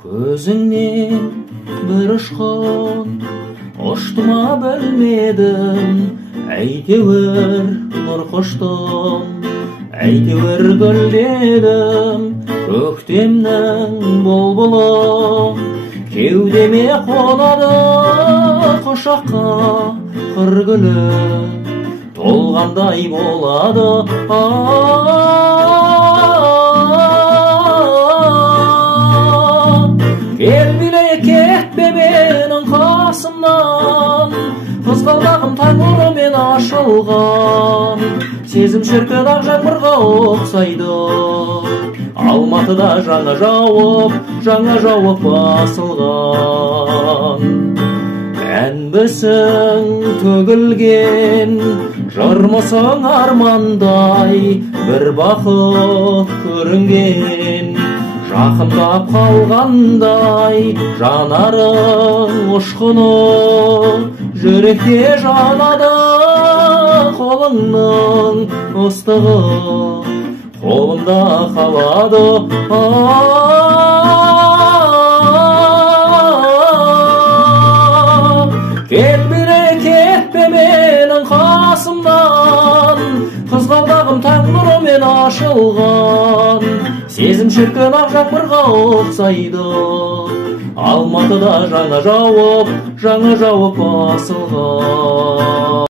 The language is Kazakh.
Көзіңнен бір ұшқын ұшты ма білмедім, әйтеуір нұр құштым, әйтеуір гүлдедім. Көктемнің бұлбұлы кеудеме қонады, құшаққа қыр гүлі толғандай болады. Келбіле кетпе менің қасымнан, қызғалдағым таң нұрымен ашылған. Сезім шіркін ақ жаңбырға ұқсайды, Алматыда жаңа жауып басылған. Әнбісің төгілген, жырмысың армандай, бір бақыт көрінген. Жақындап қалғандай, жанарың ұшқыны жүректе жанады. Қолыңның ыстығы қолымда қалады. Келбіре кетпе менің қасымнан, қызғалдағым таң нұрымен ашылған. Сезім шіркін ақ жаңбырға ұқсайды, Алматыда жаңа жауып басылған.